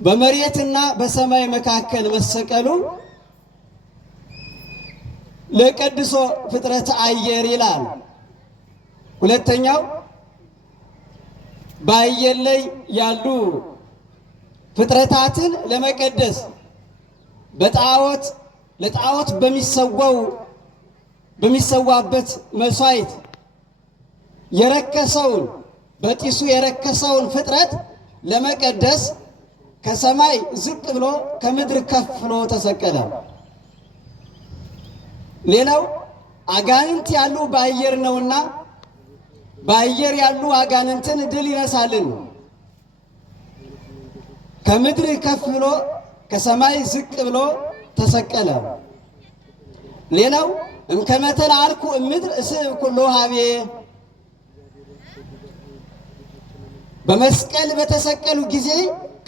በመሬትና በሰማይ መካከል መሰቀሉ ለቀድሶ ፍጥረት አየር ይላል። ሁለተኛው በአየር ላይ ያሉ ፍጥረታትን ለመቀደስ ለጣዖት በሚሰዋበት መስዋዕት የረከሰውን በጢሱ የረከሰውን ፍጥረት ለመቀደስ ከሰማይ ዝቅ ብሎ ከምድር ከፍ ብሎ ተሰቀለ። ሌላው አጋንንት ያሉ በአየር ነውና በአየር ያሉ አጋንንትን ድል ይነሳልን። ከምድር ከፍ ብሎ ከሰማይ ዝቅ ብሎ ተሰቀለ። ሌላው እምከመተል አልኩ ምድር እስብ ኩሎ ሀቤ በመስቀል በተሰቀሉ ጊዜ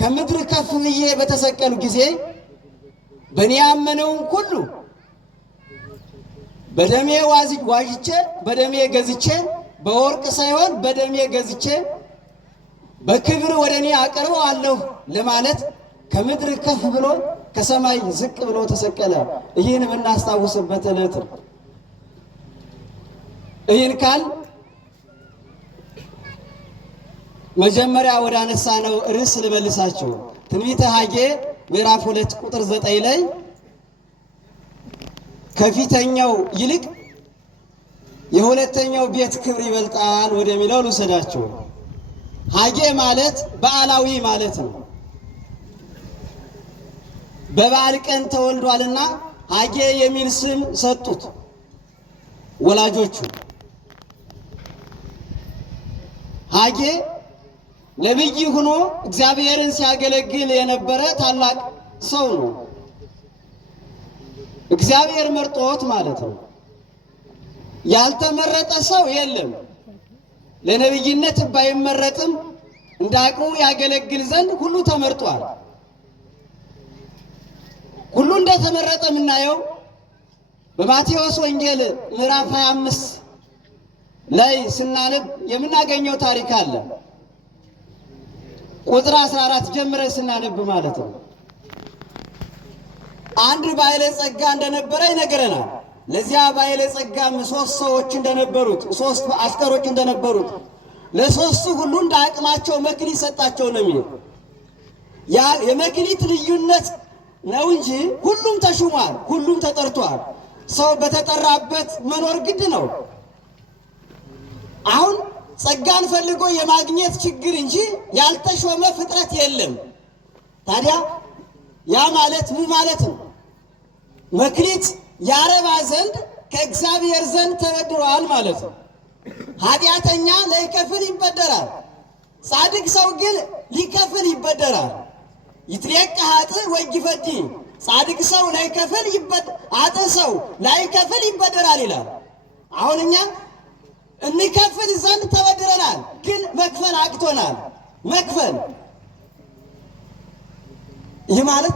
ከምድር ከፍ ብዬ በተሰቀሉ ጊዜ በእኔ ያመነውን ሁሉ በደሜ ዋጅቼ በደሜ ገዝቼ በወርቅ ሳይሆን በደሜ ገዝቼ በክብር ወደ እኔ አቀርበዋለሁ ለማለት ከምድር ከፍ ብሎ ከሰማይ ዝቅ ብሎ ተሰቀለ። ይህን የምናስታውስበት ዕለት ነው። ይህን ካል መጀመሪያ ወደ አነሳነው ርዕስ ልመልሳችሁ። ትንቢተ ሐጌ ምዕራፍ 2 ቁጥር 9 ላይ ከፊተኛው ይልቅ የሁለተኛው ቤት ክብር ይበልጣል ወደሚለው ልውሰዳችሁ። ሐጌ ማለት በዓላዊ ማለት ነው። በበዓል ቀን ተወልዷልና ሐጌ የሚል ስም ሰጡት ወላጆቹ። ሐጌ ነብይ ሆኖ እግዚአብሔርን ሲያገለግል የነበረ ታላቅ ሰው ነው። እግዚአብሔር መርጦት ማለት ነው። ያልተመረጠ ሰው የለም። ለነብይነት ባይመረጥም እንደ አቅሙ ያገለግል ዘንድ ሁሉ ተመርጧል። ሁሉ እንደተመረጠ የምናየው በማቴዎስ ወንጌል ምዕራፍ 25 ላይ ስናነብ የምናገኘው ታሪክ አለ። ቁጥር 14 ጀምረን ስናነብ ማለት ነው። አንድ ባለጸጋ እንደነበረ ይነገረናል። ለዚያ ባለጸጋም 3 ሰዎች እንደነበሩት 3 አሽከሮች እንደነበሩት ለሶስቱ ሁሉ እንደ አቅማቸው መክሊት ሰጣቸው ነው የሚለው። ያ የመክሊት ልዩነት ነው እንጂ ሁሉም ተሹሟል፣ ሁሉም ተጠርቷል። ሰው በተጠራበት መኖር ግድ ነው። አሁን ጸጋን ፈልጎ የማግኘት ችግር እንጂ ያልተሾመ ፍጥረት የለም። ታዲያ ያ ማለት ምን ማለት ነው? መክሊት ያረባ ዘንድ ከእግዚአብሔር ዘንድ ተበድሯል ማለት ነው። ኃጢአተኛ ላይከፍል ይበደራል፣ ጻድቅ ሰው ግን ሊከፍል ይበደራል። ይትሬቅ ኃጥእ ወይፈዲ ጻድቅ ሰው ላይከፍል ኃጥእ ሰው ላይከፍል ይበደራል ይላል። አሁን እኛ እንከፍል ዘንድ ተበድረናል፣ ግን መክፈል አቅቶናል። መክፈል ይህ ማለት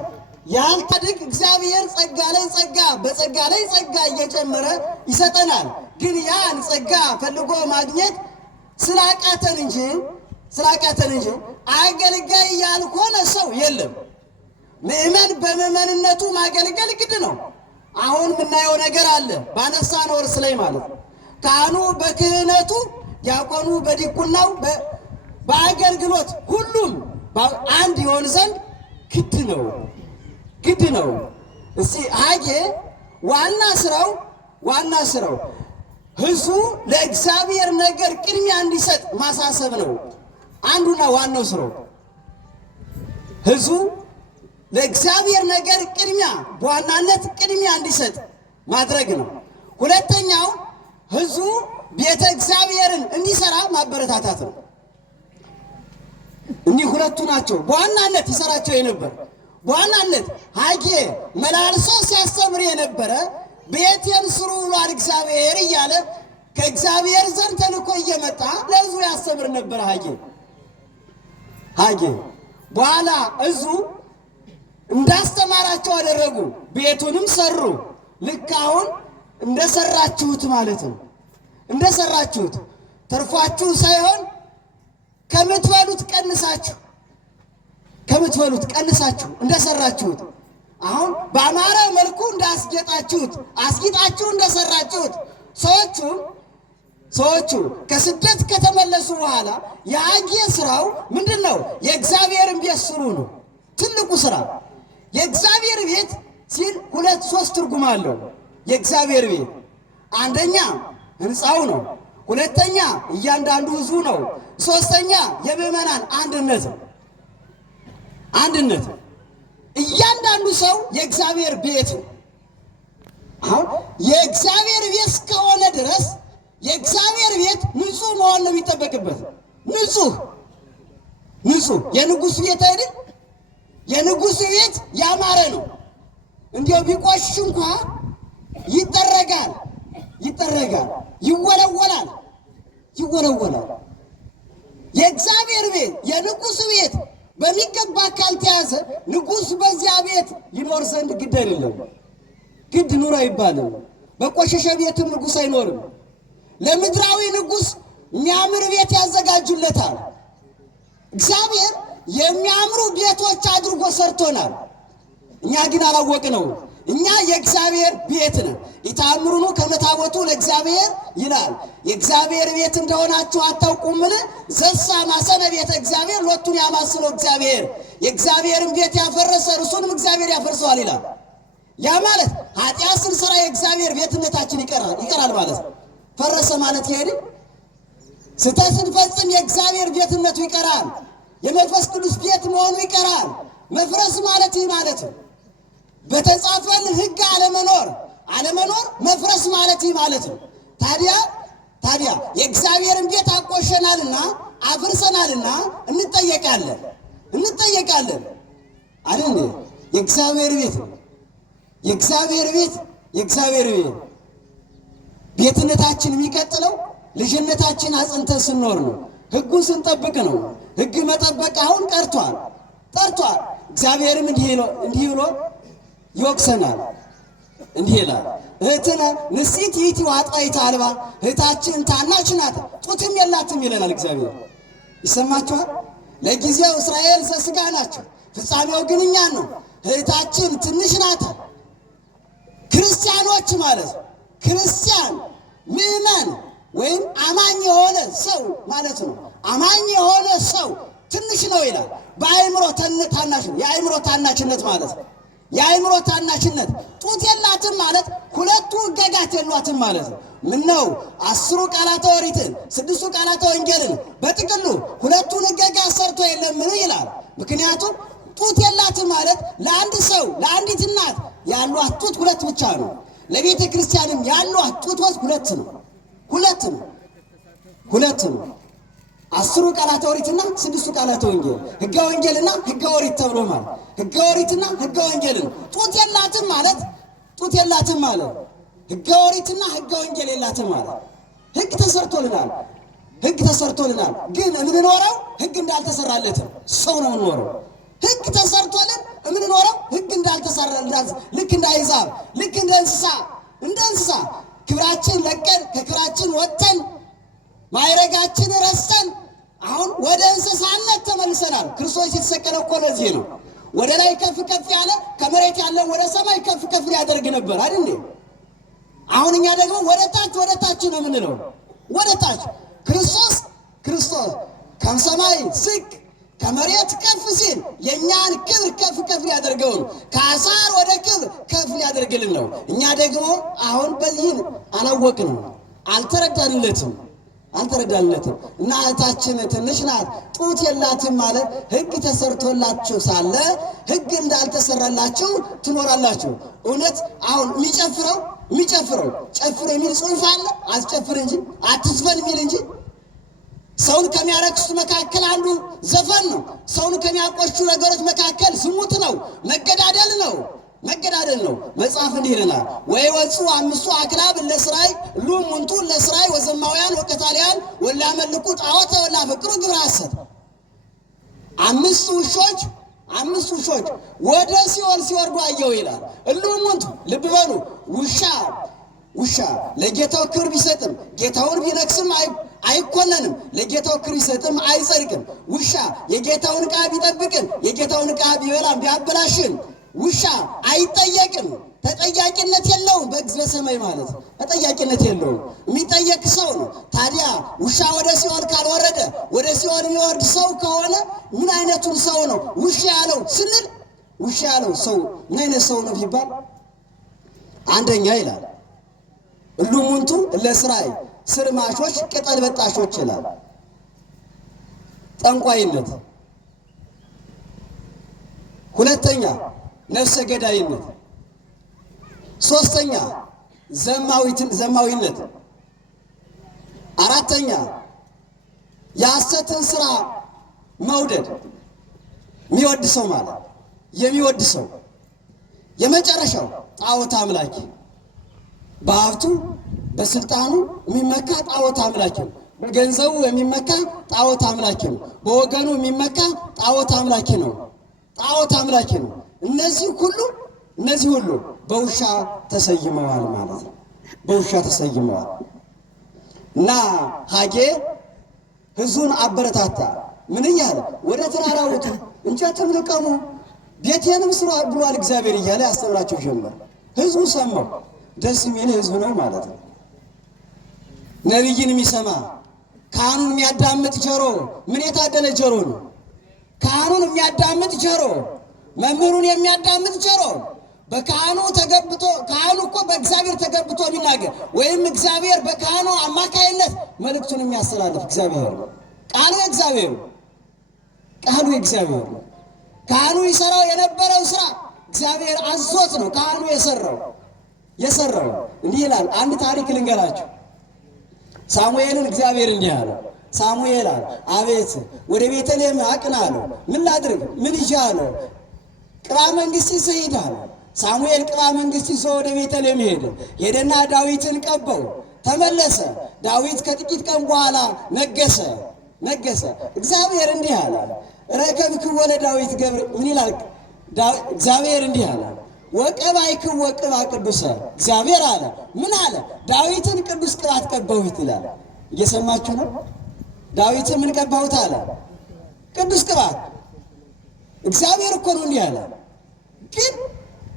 ያልታድግ እግዚአብሔር ጸጋ ላይ ጸጋ በጸጋ ላይ ጸጋ እየጨመረ ይሰጠናል። ግን ያን ጸጋ ፈልጎ ማግኘት ስላቃተን እንጂ አገልጋይ ያልሆነ ሰው የለም። ምእመን በምእመንነቱ ማገልገል ግድ ነው። አሁን የምናየው ነገር አለ ባነሳነው ርዕስ ላይ ማለት ነው። ካህኑ በክህነቱ፣ ዲያቆኑ በዲቁናው፣ በአገልግሎት ሁሉም አንድ ይሆን ዘንድ ግድ ነው። እስቲ ሐጌ ዋና ስራው ሕዝቡ ለእግዚአብሔር ነገር ቅድሚያ እንዲሰጥ ማሳሰብ ነው። አንዱና ዋናው ስራው ሕዝቡ ለእግዚአብሔር ነገር በዋናነት ቅድሚያ እንዲሰጥ ማድረግ ነው። ሁለተኛው ሕዝቡ ቤተ እግዚአብሔርን እንዲሰራ ማበረታታት ነው። እኒህ ሁለቱ ናቸው በዋናነት ይሰራቸው የነበር። በዋናነት ሐጌ መላልሶ ሲያስተምር የነበረ ቤቴን ስሩ ብሏል እግዚአብሔር እያለ ከእግዚአብሔር ዘንድ ተልኮ እየመጣ ለሕዝቡ ያስተምር ነበር። ሐጌ በኋላ ሕዝቡ እንዳስተማራቸው አደረጉ፣ ቤቱንም ሰሩ። ልክ አሁን እንደሰራችሁት ማለት ነው። እንደሰራችሁት ተርፏችሁ ሳይሆን ከምትበሉት ከምትበሉት ቀንሳችሁ እንደሰራችሁት አሁን በአማረ መልኩ እንዳስጌጣችሁት አስጌጣችሁ እንደሰራችሁት ሰዎቹ ከስደት ከተመለሱ በኋላ የአጌ ስራው ምንድነው? የእግዚአብሔርን ቤት ስሩ ነው ትልቁ ስራ። የእግዚአብሔር ቤት ሲል ሁለት ሶስት ትርጉም አለው። የእግዚአብሔር ቤት አንደኛ ሕንፃው ነው፣ ሁለተኛ እያንዳንዱ ሕዝቡ ነው፣ ሶስተኛ የምዕመናን አንድነት ነው። እያንዳንዱ ሰው የእግዚአብሔር ቤት ነው። አሁን የእግዚአብሔር ቤት እስከሆነ ድረስ የእግዚአብሔር ቤት ንጹህ መሆን ነው የሚጠበቅበት። ንጹህ የንጉሥ ቤት አይደል? የንጉሥ ቤት ያማረ ነው። እንዲያው ቢቆሽሽ እንኳ ይጠረጋል፣ ይወለወላል። የእግዚአብሔር ቤት የንጉሥ ቤት በሚገባ ካልተያዘ ንጉሥ በዚያ ቤት ይኖር ዘንድ ግድ አይደለም። ግድ ኑር አይባልም። በቆሸሸ ቤትም ንጉሥ አይኖርም። ለምድራዊ ንጉሥ የሚያምር ቤት ያዘጋጁለታል። እግዚአብሔር የሚያምሩ ቤቶች አድርጎ ሰርቶናል። እኛ ግን አላወቅነው። እኛ የእግዚአብሔር ቤት ነን። ኢታምሩኑ ከመ ታቦቱ ለእግዚአብሔር ይላል። የእግዚአብሔር ቤት እንደሆናችሁ አታውቁምን? ዘሳ ማሰነ ቤተ እግዚአብሔር ሎቱን ያማስለው እግዚአብሔር። የእግዚአብሔርን ቤት ያፈረሰ እርሱንም እግዚአብሔር ያፈርሰዋል ይላል። ያ ማለት ኃጢአት ስንሰራ የእግዚአብሔር ቤትነታችን ይቀራል ማለት ነው። ፈረሰ ማለት ይሄድ ስህተት ስንፈጽም የእግዚአብሔር ቤትነቱ ይቀራል። የመንፈስ ቅዱስ ቤት መሆኑ ይቀራል። መፍረስ ማለት ይህ ማለት ነው። በተጻፈልን ሕግ አለመኖር መፍረስ ማለት ይህ ማለት ነው። ታዲያ የእግዚአብሔርን ቤት አቆሸናልና አፍርሰናልና እንጠየቃለን አይደል? የእግዚአብሔር ቤት ነው። የእግዚአብሔር ቤት ቤትነታችን የሚቀጥለው ልጅነታችን አጽንተን ስንኖር ነው። ሕጉን ስንጠብቅ ነው። ሕግ መጠበቅ አሁን ቀርቷል። እግዚአብሔርም እንዲህ ብሎ ይወቅሰናል። እንዲህ ይላል፣ እህትነ ንስት ይእቲ ወኃጣይተ አልባ፣ እህታችን ታናሽ ናት ጡትም የላትም ይለናል እግዚአብሔር። ይሰማችኋል? ለጊዜው እስራኤል ዘሥጋ ናቸው፣ ፍጻሜው ግን እኛን ነው። እህታችን ትንሽ ናት። ክርስቲያኖች ማለት ክርስቲያን ምዕመን ወይም አማኝ የሆነ ሰው ማለት ነው። አማኝ የሆነ ሰው ትንሽ ነው ይላል። በአእምሮ ታናሽ ነው። የአእምሮ ታናሽነት ማለት ነው። የአእምሮ ታናሽነት ጡት የላትም ማለት ሁለቱ ሕግጋት የሏትም ማለት ነው። ምነው 10 ቃላተ ኦሪትን 6 ቃላተ ወንጌልን በጥቅሉ ሁለቱን ሕግጋት ሰርቶ የለምን ይላል። ምክንያቱም ጡት የላትም ማለት ለአንድ ሰው ለአንዲት እናት ያሏት ጡት ሁለት ብቻ ነው። ለቤተ ክርስቲያንም ያሏት ጡቶች ሁለት ነው። 10 ቃላተ ኦሪትና 6 ቃላተ ወንጌል፣ ሕገ ወንጌልና ሕገ ኦሪት ተብሎ ማለት ሕገ ኦሪትና ሕገ ወንጌልን ጡት የላትም ማለት ሕገ ኦሪትና ሕገ ወንጌል የላትም ማለት ሕግ ተሰርቶልናል። ግን የምንኖረው ሕግ እንዳልተሰራለት ሰው ነው የምንኖረው። ሕግ ተሰርቶልን የምንኖረው ሕግ እንዳልተሰራለት ልክ እንደ አሕዛብ ልክ እንደ እንስሳ ክብራችን ለቀን ከክብራችን ወጥተን ማይረጋችን ረስተን አሁን ወደ እንስሳነት ተመልሰናል። ክርስቶስ የተሰቀለው እኮ ለዚህ ነው። ወደ ላይ ከፍ ያለ ከመሬት ያለው ወደ ሰማይ ከፍ ሊያደርግ ነበር አይደል? አሁን እኛ ደግሞ ወደ ታች ነው የምንለው። ወደ ታች ክርስቶስ ከሰማይ ዝቅ ከመሬት ከፍ ሲል የእኛን ክብር ከፍ ሊያደርገው ነው። ከአሳር ወደ ክብር ከፍ ሊያደርግልን ነው። እኛ ደግሞ አሁን በዚህን አላወቅንም፣ አልተረዳንለትም። እና እህታችን ትንሽ ናት ጡት የላትም ማለት ሕግ ተሰርቶላችሁ ሳለ ሕግ እንዳልተሰራላችሁ ትኖራላችሁ። እውነት አሁን የሚጨፍረው ጨፍር የሚል ጽሑፍ አለ። አስጨፍር እንጂ አትዝፈን የሚል እንጂ ሰውን ከሚያረክሱት መካከል አንዱ ዘፈን ነው። ሰውን ከሚያቆሹ ነገሮች መካከል ዝሙት ነው፣ መገዳደል ነው። መጽሐፍ እንዲህ ይለናል፣ ወይወፁ 5 አክላብ ለስራይ ሉሙንቱ ለስራይ ወዘማውያን ወቀታሊያን ወላመልኩ ጣዖተ ወላፈቅሩ ግብረ ሐሰት። 5 ውሾች ወደ ሲኦል ሲወርዱ አየሁ ይላል። ሉሙንቱ ልብ በሉ፣ ውሻ ለጌታው ክብር ቢሰጥም ጌታውን ቢነክስም አይኮነንም። ለጌታው ክብር ቢሰጥም አይጸድቅም። ውሻ የጌታውን ዕቃ ቢጠብቅም የጌታውን ዕቃ ቢበላም ቢያበላሽም ውሻ አይጠየቅም። ተጠያቂነት የለውም። በሰማይ ማለት ተጠያቂነት የለውም። የሚጠየቅ ሰው ነው። ታዲያ ውሻ ወደ ሲኦል ካልወረደ ወደ ሲኦል የሚወርድ ሰው ከሆነ ምን አይነቱን ሰው ነው ውሻ ያለው ስንል፣ ውሻ ያለው ሰው ምን አይነት ሰው ነው ቢባል፣ አንደኛ ይላል እሉሙንቱ ለስራይ ስርማሾች ቅጠል በጣሾች ይላል። ጠንቋይነት። ሁለተኛ ነፍሰ ገዳይነት። ሶስተኛ ዘማዊነት። አራተኛ የሐሰትን ስራ መውደድ፣ የሚወድ ሰው ማለት የሚወድ ሰው። የመጨረሻው ጣዖት አምላኪ፣ በሀብቱ በስልጣኑ የሚመካ ጣዖት አምላኪ ነው። በገንዘቡ የሚመካ ጣዖት አምላኪ ነው። በወገኑ የሚመካ ጣዖት አምላኪ ነው። ጣዖት አምላኪ ነው። እነዚህ ሁሉ በውሻ ተሰይመዋል ማለት ነው። በውሻ ተሰይመዋል እና ሐጌ ሕዝቡን አበረታታ። ምን እያለ ወደ ተራራ ውጡ፣ እንጨትም ልቀሙ፣ ቤቴንም ስሩ ብሏል እግዚአብሔር እያለ ያስተምራቸው ጀመር። ሕዝቡ ሰማው። ደስ የሚል ሕዝብ ነው ማለት ነው። ነቢይን የሚሰማ ካህኑን የሚያዳምጥ ጆሮ ምን የታደለ ጆሮ ነው። ካህኑን የሚያዳምጥ ጆሮ፣ መምህሩን የሚያዳምጥ ጆሮ፣ በካህኑ ተገብቶ፣ ካህኑ እኮ በእግዚአብሔር ተገብቶ ቢናገር ወይም እግዚአብሔር በካህኑ አማካይነት መልእክቱን የሚያስተላልፍ እግዚአብሔር ነው። ቃሉ የእግዚአብሔር ነው። ቃሉ የእግዚአብሔር ነው። ካህኑ ይሰራው የነበረው ስራ እግዚአብሔር አዞት ነው ካህኑ የሰራው። እንዲህ ይላል። አንድ ታሪክ ልንገራችሁ። ሳሙኤልን እግዚአብሔር እንዲህ አለው። ሳሙኤል አለ፣ አቤት ወደ ቤተልሔም አቅና አለው። ምን ላድርግ? ምን ይዤ አለው። ቅባ መንግሥት ይዘህ ሂድ አለው። ሳሙኤል ቅባ መንግሥት ይዞ ወደ ቤተልሔም ሄደና ዳዊትን ቀባው፣ ተመለሰ። ዳዊት ከጥቂት ቀን በኋላ ነገሰ። እግዚአብሔር እንዲህ አለ፣ ረከብክዎ ለዳዊት ገብር። ምን ይላል እግዚአብሔር? እንዲህ አለ፣ ወቀባይክዎ ቅባ ቅዱሰ። እግዚአብሔር አለ፣ ምን አለ? ዳዊትን ቅዱስ ቅባት ቀባሁት ይላል። እየሰማችሁ ነው? ዳዊትን ምን ቀባሁት አለ? ቅዱስ ቅባት። እግዚአብሔር እኮ ነው እንዲህ አለ። ግን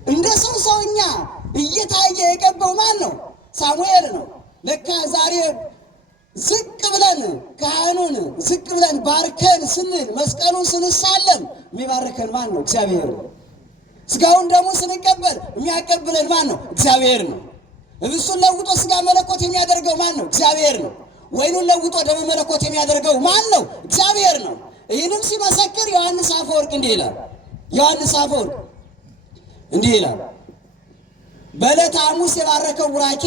እንደ ሰውኛ እየታየ የቀባው ማን ነው? ሳሙኤል ነው። ለካ ዛሬ ዝቅ ብለን ካህኑን ዝቅ ብለን ባርከን ስንል መስቀሉን ስንሳለም የሚባርከን ማን ነው? እግዚአብሔር ነው። ስጋውን ደግሞ ስንቀበል የሚያቀብለን ማን ነው? እግዚአብሔር ነው። እብሱን ለውጦ ስጋ መለኮት የሚያደርገው ማን ነው? እግዚአብሔር ነው። ወይኑን ለውጦ ደሙ መለኮት የሚያደርገው ማን ነው? እግዚአብሔር ነው። ይህንም ሲመሰክር ዮሐንስ አፈወርቅ እንዲህ ይላል። ዮሐንስ አፈወርቅ እንዲህ ይላል፣ በዕለተ ሐሙስ የባረከው ቡራኬ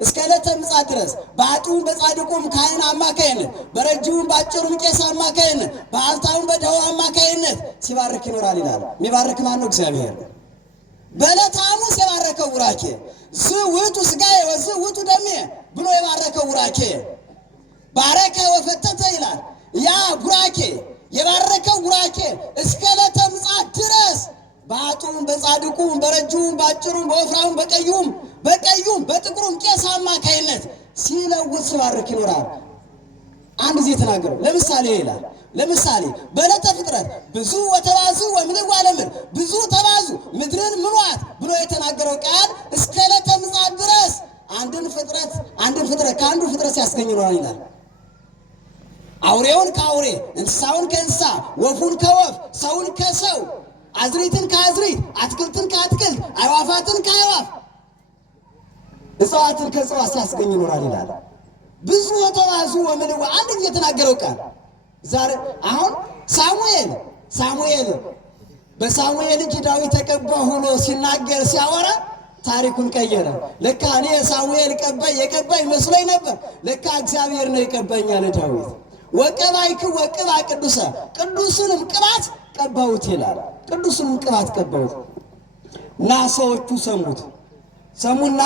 እስከ ዕለተ ምጽአት ድረስ በአጥሩም በጻድቁም ካህን አማካይነት በረጅሙም በአጭሩም ቄስ አማካይነት በሀብታሙም በድሃው አማካይነት ሲባርክ ይኖራል ይላል። የሚባርክ ማን ነው? እግዚአብሔር። በዕለተ ሐሙስ የባረከው ቡራኬ ዝውቱ ሥጋዬ ወዝውቱ ደሜ ብሎ የባረከው ቡራኬ ባረከ ወፈተተ ይላል። ያ ቡራኬ የባረከው ቡራኬ እስከ ዕለተ ምጽአት ድረስ በአጡም በጻድቁም በረጅሙም በአጭሩም በወፍራሙም በቀዩም በጥቁሩም ቄስ አማካይነት ሲለውጥ ሲባርክ ይኖራል። አንድ ጊዜ ተናገረው። ለምሳሌ ይላል፣ ለምሳሌ በዕለተ ፍጥረት ብዙ ወተባዙ ወምልኡ ለምድር፣ ብዙ ተባዙ ምድርን ምሏት ብሎ የተናገረው ቃል እስከ ዕለተ ምጽአት ድረስ አንድን ፍጥረት ከአንዱ ፍጥረት ሲያስገኝ ይኖራል ይላል። አውሬውን ከአውሬ፣ እንስሳውን ከእንስሳ፣ ወፉን ከወፍ፣ ሰውን ከሰው፣ አዝሪትን ከአዝሪት፣ አትክልትን ከአትክልት፣ አዕዋፋትን ከአዕዋፍ፣ እጽዋትን ከእጽዋት ሲያስገኝ ይኖራል ይላል። ብዙ ወተባዙ ወምልኡ አንድ ጊዜ የተናገረው ቃል ዛሬ አሁን ሳሙኤል በሳሙኤል እጅ ዳዊት ተቀባ ሆኖ ሲናገር ሲያወራ ታሪኩን ቀየረ። ለካ እኔ ሳሙኤል የቀባኝ መስሎኝ ነበር፣ ለካ እግዚአብሔር ነው የቀባኝ አለ ዳዊት። ወቀባይክዎ ቅባ ቅዱሰ፣ ቅዱሱንም ቅባት ቀባሁት ይላል። ቅዱሱንም ቅባት ቀባሁት እና ሰዎቹ ሰሙና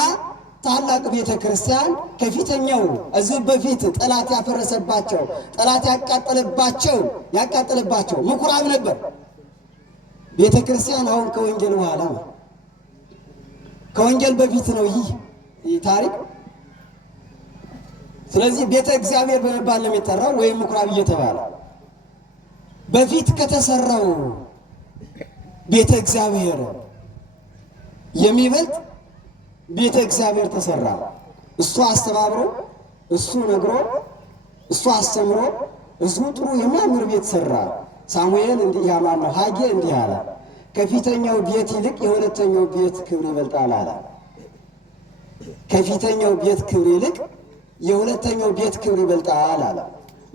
ታላቅ ቤተ ክርስቲያን ከፊተኛው እዚህ በፊት ጠላት ያፈረሰባቸው ጠላት ያቃጠለባቸው ምኩራብ ነበር። ቤተ ክርስቲያን አሁን ከወንጌል በኋላ ነው። ከወንጌል በፊት ነው ይህ ታሪክ። ስለዚህ ቤተ እግዚአብሔር በመባል ነው የሚጠራው ወይም ምኩራብ እየተባለ በፊት ከተሰራው ቤተ እግዚአብሔር የሚበልጥ ቤተ እግዚአብሔር ተሰራ። እሱ አስተባብሮ እሱ ነግሮ እሱ አስተምሮ እሱ ጥሩ የሚያምር ቤት ሰራ። ሳሙኤል እንዲህ ያማን ነው ሐጌ እንዲህ አለ፣ ከፊተኛው ቤት ይልቅ የሁለተኛው ቤት ክብር ይበልጣል አለ። ከፊተኛው ቤት ክብር ይልቅ የሁለተኛው ቤት ክብር ይበልጣል አለ።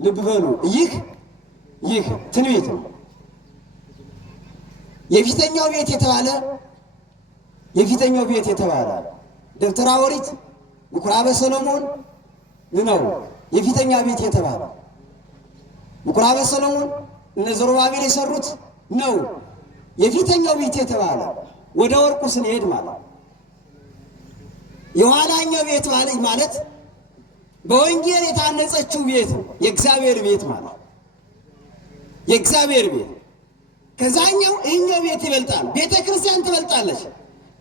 ልብ በሉ፣ ይህ ትንቢት ነው። የፊተኛው ቤት የተባለ ደብተራ ኦሪት ምኩራበ ሰሎሞን ነው። የፊተኛ ቤት የተባለ ምኩራበ ሰሎሞን እነ ዘሩባቤል የሰሩት ነው። የፊተኛው ቤት የተባለ ወደ ወርቁ ስንሄድ ማለት የኋላኛው ቤት ማለት በወንጌል የታነጸችው ቤት የእግዚአብሔር ቤት ማለት የእግዚአብሔር ቤት ከዛኛው ይህኛው ቤት ይበልጣል። ቤተ ክርስቲያን ትበልጣለች።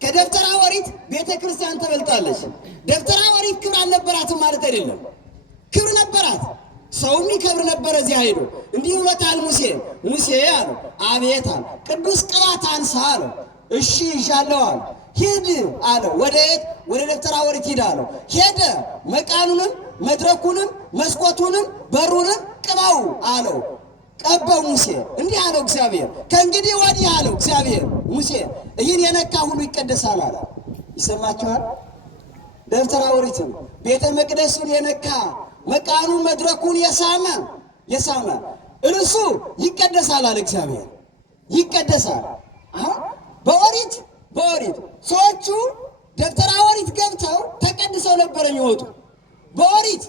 ከደብተራ ኦሪት ቤተ ክርስቲያን ትበልጣለች። ደብተራ ኦሪት ክብር አልነበራትም ማለት አይደለም፣ ክብር ነበራት። ሰውም ይከብር ነበረ። እዚያ ሄዶ እንዲህ ብሎታል ሙሴ አለው። አቤት አለ። ቅዱስ ቅባት አንሳ አለው። እሺ ይሻለው አለ። ሂድ አለው። ወደ የት? ወደ ደብተራ ኦሪት ሂድ አለው። ሄደ። መቃኑንም መድረኩንም መስኮቱንም በሩንም ቅባው አለው። ቀባው ሙሴ። እንዲህ አለው እግዚአብሔር፣ ከእንግዲህ ወዲህ አለው እግዚአብሔር ሙሴ ይህን የነካ ሁሉ ይቀደሳል አለ። ይሰማችኋል? ደብተራ ኦሪትን ቤተ መቅደሱን የነካ መቃኑ መድረኩን የሳመ እርሱ ይቀደሳል አለ እግዚአብሔር። ይቀደሳል። አሁን በኦሪት ሰዎቹ ደብተራ ኦሪት ገብተው ተቀድሰው ነበር የሚወጡ። በኦሪት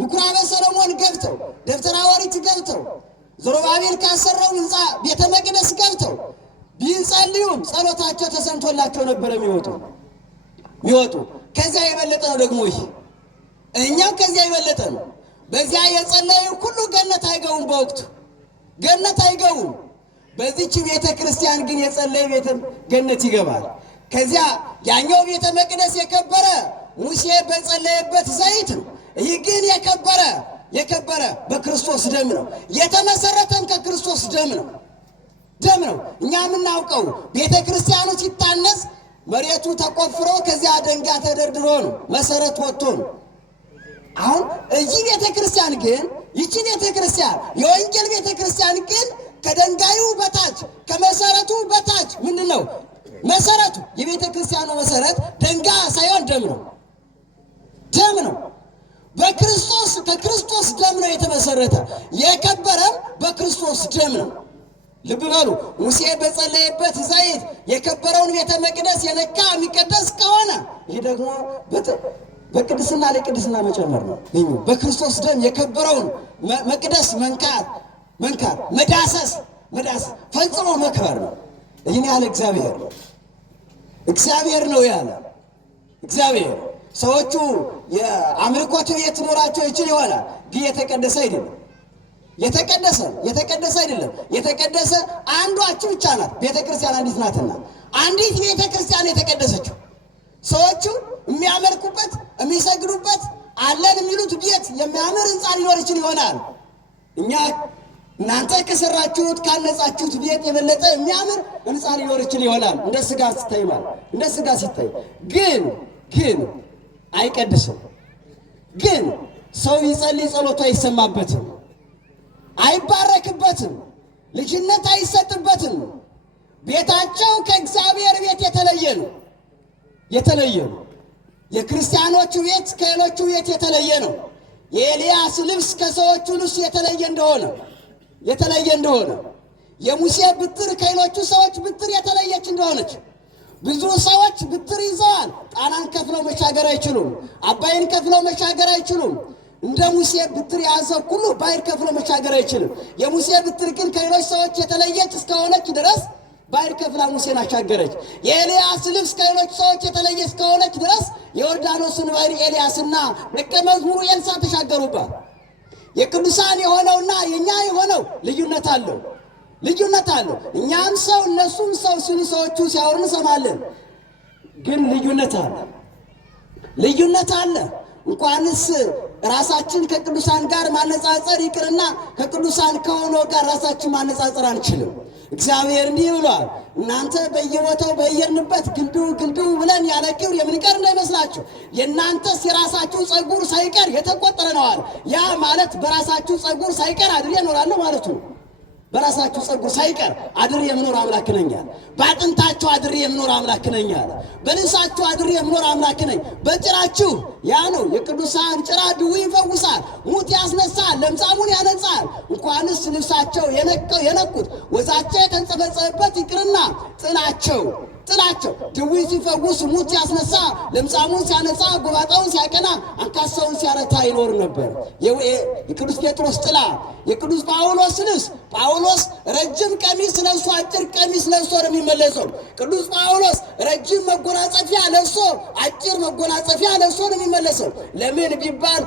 ምኩራበ ሰሎሞን ገብተው ደብተራ ኦሪት ገብተው ዘሩባቤል ካሰራው ሕንፃ ቤተ መቅደስ ገብተው ቢጸልዩም ጸሎታቸው ተሰምቶላቸው ነበር የሚወጡ። ከዚያ የበለጠ ነው ደግሞ ይህ እኛም ከዚያ የበለጠ ነው። በዚያ የጸለዩ ሁሉ ገነት አይገቡም፣ በወቅቱ ገነት አይገቡም። በዚች ቤተ ክርስቲያን ግን የጸለየ ቤተ ገነት ይገባል። ከዚያ ያኛው ቤተ መቅደስ የከበረ ሙሴ በጸለየበት ዘይት ነው። ይህ ግን የከበረ በክርስቶስ ደም ነው። የተመሰረተም ከክርስቶስ ደም ነው። እኛ የምናውቀው ቤተ ክርስቲያኑ ሲታነጽ መሬቱ ተቆፍሮ ከዚያ ድንጋይ ተደርድሮ ነው፣ መሰረት ወጥቶ ነው። አሁን እዚህ ቤተ ክርስቲያን ግን ይቺ ቤተ ክርስቲያን የወንጌል ቤተ ክርስቲያን ግን ከድንጋዩ በታች ከመሰረቱ በታች ምንድን ነው መሰረቱ? የቤተ ክርስቲያኑ መሰረት ድንጋይ ሳይሆን ደም ነው። ከክርስቶስ ደም ነው የተመሰረተ። የከበረም በክርስቶስ ደም ነው። ልብ በሉ። ሙሴ በጸለየበት ዘይት የከበረውን ቤተ መቅደስ የነካ የሚቀደስ ከሆነ ይህ ደግሞ በቅድስና ላይ ቅድስና መጨመር ነው። በክርስቶስ ደም የከበረውን መቅደስ መንካት፣ መዳሰስ ፈጽሞ መክበር ነው። ይህን ያለ እግዚአብሔር ነው ያለ እግዚአብሔር። ሰዎቹ የአምልኮት ቤት ኖራቸው ይችል ይሆናል፣ ግን የተቀደሰ አይደለም። የተቀደሰ አንዷችሁ ብቻ ናት። ቤተ ክርስቲያን አንዲት ናትና አንዲት ቤተ ክርስቲያን የተቀደሰችው ሰዎቹ የሚያመልኩበት የሚሰግዱበት አለን የሚሉት ቤት የሚያምር ሕንፃ ሊኖር ይችል ይሆናል። እናንተ ከሰራችሁት ካነጻችሁት ቤት የበለጠ የሚያምር ሕንፃ ሊኖር ይችል ይሆናል። እንደ ስጋ ሲታይ ግን አይቀድስም። ግን ሰው ይጸልይ ጸሎቱ አይሰማበትም፣ አይባረክበትም፣ ልጅነት አይሰጥበትም። ቤታቸው ከእግዚአብሔር ቤት የተለየ ነው። የክርስቲያኖቹ ቤት ከሌሎቹ ቤት የተለየ ነው። የኤልያስ ልብስ ከሰዎቹ ልብስ የተለየ እንደሆነ የሙሴ ብትር ከሌሎቹ ሰዎች ብትር የተለየች እንደሆነች ብዙ ሰዎች ብትር ይዘዋል። ጣናን ከፍለው መሻገር አይችሉም። አባይን ከፍለው መሻገር አይችሉም። እንደ ሙሴ ብትር የያዘ ሁሉ ባሕር ከፍሎ መሻገር አይችልም። የሙሴ ብትር ግን ከሌሎች ሰዎች የተለየች እስከሆነች ድረስ ባሕር ከፍላ ሙሴን አሻገረች። የኤልያስ ልብስ ከሌሎች ሰዎች የተለየ እስከሆነች ድረስ የዮርዳኖስን ባሕር ኤልያስና ደቀ መዝሙሩ ኤልሳዕ ተሻገሩባት። የቅዱሳን የሆነውና የኛ የሆነው ልዩነት አለው። እኛም ሰው እነሱም ሰው ሲሉ ሰዎቹ ሲያወሩ እንሰማለን። ግን ልዩነት አለ። እንኳንስ ራሳችን ከቅዱሳን ጋር ማነጻጸር ይቅርና ከቅዱሳን ከሆነው ጋር ራሳችን ማነጻጸር አንችልም። እግዚአብሔር እንዲህ ብሏል፣ እናንተ በየቦታው በየርንበት ግልዱ ብለን ያለ ክብር የምንቀር እንዳይመስላችሁ፣ የእናንተስ የራሳችሁ ጸጉር ሳይቀር የተቆጠረ ነዋል። ያ ማለት በራሳችሁ ጸጉር ሳይቀር አድሬ እኖራለሁ ማለቱ ነው። በራሳችሁ ጸጉር ሳይቀር አድሬ የምኖር አምላክ ነኝ። በአጥንታችሁ አድሬ የምኖር አምላክ ነኝ። በልብሳችሁ አድሬ የምኖር አምላክ ነኝ። በጭራችሁ ያ ነው የቅዱሳን ጭራ ድውይ ይፈውሳል፣ ሙት ያስነሳል፣ ለምጻሙን ያነጻል። እንኳንስ ልብሳቸው የነኩት ወዛቸው የተንጸፈጸፈበት ይቅርና ጥላቸው ድውይ ሲፈውስ፣ ሙት ሲያስነሳ፣ ለምጻሙን ሲያነጻ፣ ጎባጣውን ሲያቀና፣ አንካሳውን ሲያረታ ይኖር ነበር። የቅዱስ ጴጥሮስ ጥላ፣ የቅዱስ ጳውሎስ ልብስ። ጳውሎስ ረጅም ቀሚስ ለብሶ አጭር ቀሚስ ለብሶ ነው የሚመለሰው። ቅዱስ ጳውሎስ ረጅም መጎናጸፊያ ለብሶ አጭር መጎናጸፊያ ለብሶ ነው የሚመለሰው። ለምን ቢባል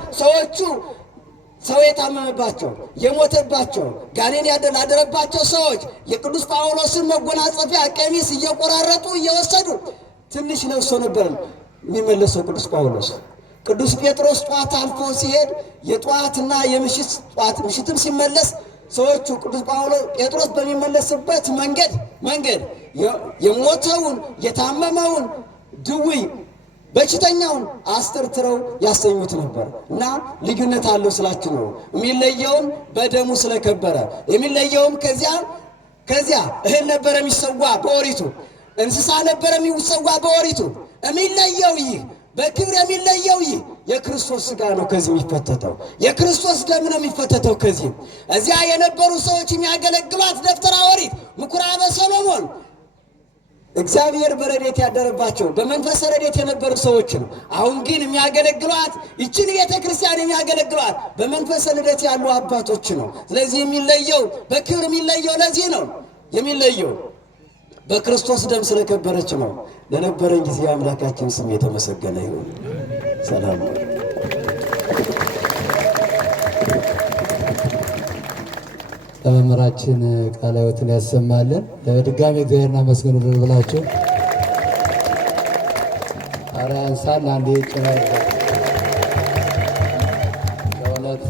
ሰው የታመመባቸው የሞተባቸው ጋኔን ያደረባቸው ሰዎች የቅዱስ ጳውሎስን መጎናጸፊያ ቀሚስ እየቆራረጡ እየወሰዱ ትንሽ ለብሶ ነበር የሚመለሰው ቅዱስ ጳውሎስ። ቅዱስ ጴጥሮስ ጧት አልፎ ሲሄድ የጧትና ምሽትም ሲመለስ ሰዎቹ ቅዱስ ጴጥሮስ በሚመለስበት መንገድ የሞተውን የታመመውን ድውይ በሽተኛውን አስተርትረው ያሰኙት ነበር። እና ልዩነት አለው ስላችሁ ነው። የሚለየውም በደሙ ስለከበረ፣ የሚለየውም ከዚያ እህል ነበር የሚሰዋ በኦሪቱ፣ እንስሳ ነበር የሚሰዋ በኦሪቱ። የሚለየው ይህ በክብር የሚለየው ይህ የክርስቶስ ሥጋ ነው። ከዚህ የሚፈተተው የክርስቶስ ደም ነው የሚፈተተው። ከዚህ እዚያ የነበሩ ሰዎች የሚያገለግሏት ደብተራ ኦሪት ምኩራበ ሰሎሞን እግዚአብሔር በረድኤት ያደረባቸው በመንፈስ ረድኤት የነበሩ ሰዎች ነው። አሁን ግን የሚያገለግሏት ይችን ቤተ ክርስቲያን የሚያገለግሏት በመንፈስ ረድኤት ያሉ አባቶች ነው። ስለዚህ የሚለየው በክብር የሚለየው ለዚህ ነው። የሚለየው በክርስቶስ ደም ስለከበረች ነው። ለነበረን ጊዜ አምላካችን ስም የተመሰገነ ይሁን። ሰላም ለመምህራችን ቃለ ሕይወትን ያሰማልን። በድጋሚ እግዚአብሔርን አመስግኑ ብላችሁ አራንሳል አንዴ ጭራይ ለእውነት